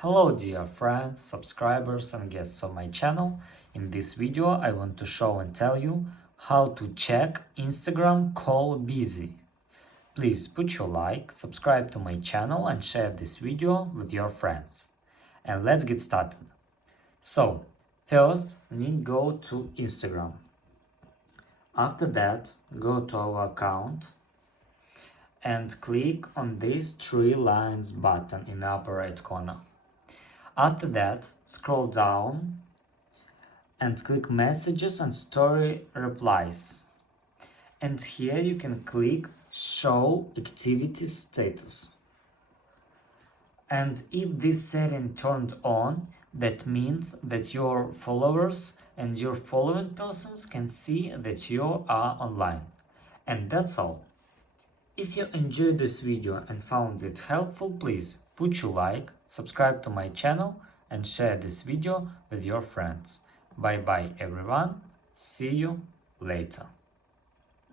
Hello dear friends, subscribers and guests of my channel. In this video I want to show and tell you how to check Instagram call busy. Please put your like, subscribe to my channel and share this video with your friends. And let's get started. So, first we need to go to Instagram. After that, go to our account and click on this three lines button in the upper right corner. After that, scroll down and click Messages and Story Replies. And here you can click Show Activity Status. And if this setting turned on, that means that your followers and your following persons can see that you are online. And that's all. If you enjoyed this video and found it helpful, please put your like, subscribe to my channel and share this video with your friends. Bye bye everyone, see you later.